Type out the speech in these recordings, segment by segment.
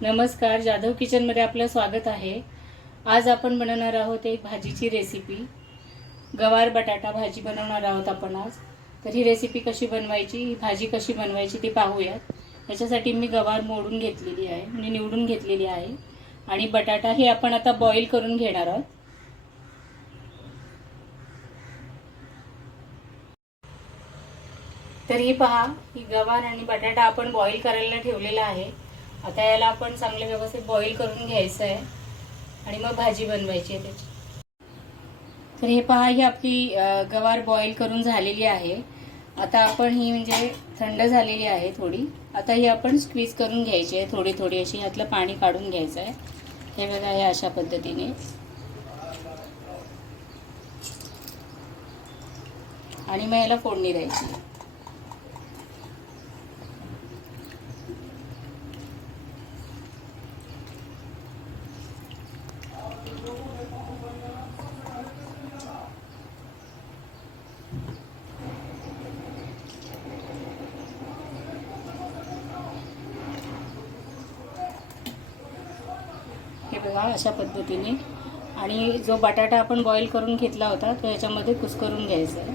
नमस्कार, जाधव किचनमध्ये आपलं स्वागत आहे। आज आपण बनवणार आहोत एक भाजीची रेसिपी। गवार बटाटा भाजी बनवणार आहोत आपण आज। तर ही रेसिपी कशी बनवायची, ही भाजी कशी बनवायची ती पाहूयात। याच्यासाठी मी गवार मोडून घेतलेली आहे, म्हणजे निवडून घेतलेली आहे, आणि बटाटा हे आपण आता बॉईल करून घेणार आहोत। तर ही पहा, ही गवार आणि बटाटा आपण बॉईल करायला ठेवलेला आहे। आता याला आपण चांगले व्यवस्थित बॉईल करून घ्यायचं आहे आणि मग भाजी बनवायची आहे त्याची। तर हे पहा, ही आपली गवार बॉईल करून झालेली आहे। आता आपण ही म्हणजे थंड झालेली आहे थोडी। आता ही आपण स्क्वीज करून घ्यायची आहे, थोडी थोडी अशी यातलं पाणी काढून घ्यायचं आहे। हे बघा, हे अशा पद्धतीने। आणि मग याला फोडणी द्यायची। हे बघा, अशा पद्धतीने। आणि जो बटाटा आपण बॉईल करून घेतला होता तो याच्यामध्ये कुस्करून घ्यायचा आहे।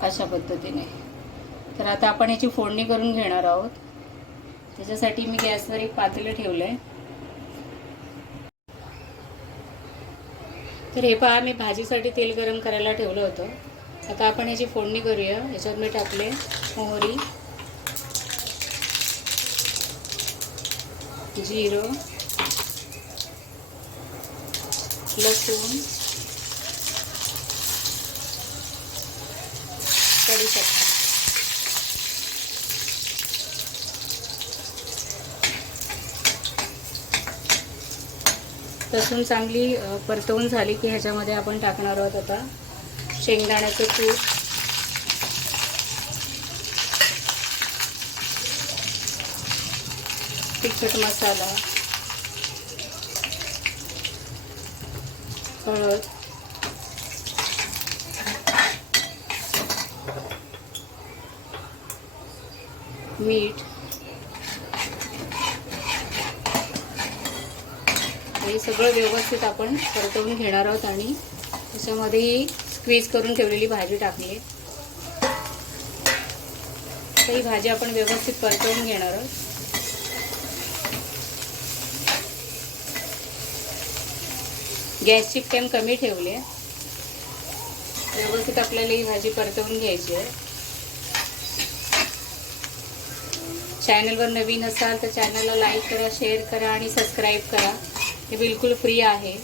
अशा पद्धतीने। तर आता आपण याची फोडणी करून घेणार आहोत। त्याच्यासाठी मी गॅसवर एक पातेलं ठेवलंय। तर हे पहा, मी भाजीसाठी तेल गरम करायला ठेवलं होतं। आता आपण याची फोडणी करूया। याच्यात मी टाकले मोहरी, जिरं, लसूण, कढीपत्ता। लसूण चांगली परतवून झाली की ह्याच्यामध्ये आपण टाकणार आहोत आता शेंगदाण्याचं कूट, तिखट मसाला, हळद, मीठ। हे सगळं व्यवस्थित आपण परतवून घेणार आहोत आणि त्याच्यामध्ये स्क्वीज करून ठेवलेली भाजी टाकली। तर ही भाजी आपण व्यवस्थित परतवून घेणार आहोत। गॅसची फ्लेम कमी ठेवली आहे। व्यवस्थित आपल्याला ही भाजी परतवून घ्यायची आहे। चॅनलवर नवीन असाल तर चॅनलला लाईक करा, शेअर करा आणि सबस्क्राईब करा। हे बिलकुल फ्री आहे।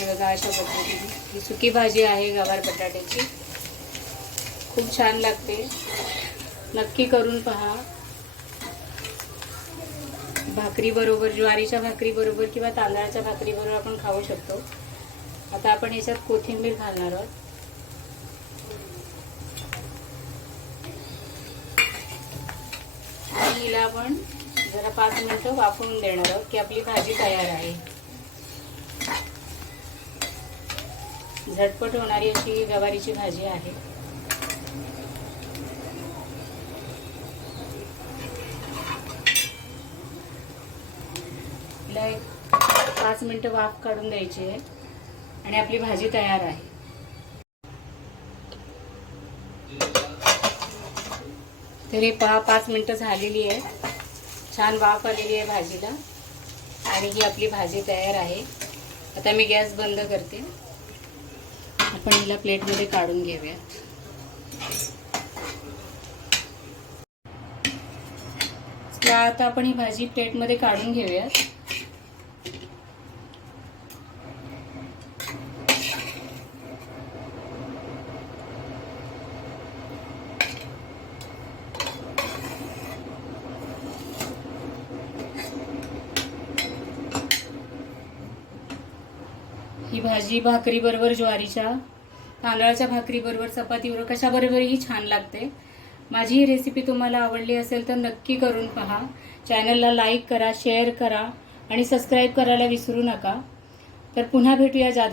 बघा, अशा पद्धतीने ही सुकी भाजी आहे गवार बटाट्याची। खूप छान लागते, नक्की करून पहा। भाकरी बरोबर, ज्वारीच्या भाकरी बरोबर किंवा तांदळाच्या भाकरी बरोबर आपण खाऊ शकतो। आता आपण याच्यात कोथिंबीर घालणार आहोत। आणि हिला आपण जरा 5 मिनिटं वाफवून देणार आहोत की आपली भाजी तयार आहे। झटपट होणारी अशी गवारीची भाजी आहे। हिला एक 5 मिनिटं वाफ काढून द्यायची आहे आणि आपली भाजी तयार आहे। तरी 5 मिनिटं झालेली आहे। छान वाफ आलेली आहे भाजीला आणि ही आपली भाजी तयार आहे। आता मी गॅस बंद करते। आपण हिला प्लेटमध्ये काढून घेऊया। आता आपण ही भाजी प्लेटमध्ये काढून घेऊया। ही भाजी भाकरी बरोबर, ज्वारीच्या, तांदळाच्या भाकरी बरोबर, चपाती बरोबर, कशा बरोबरही छान लागते। माझी ही रेसिपी तुम्हाला आवडली असेल तर नक्की करून पहा। चॅनलला लाईक करा, शेअर करा आणि सबस्क्राईब करायला विसरू नका। तर पुन्हा भेटूया जाधव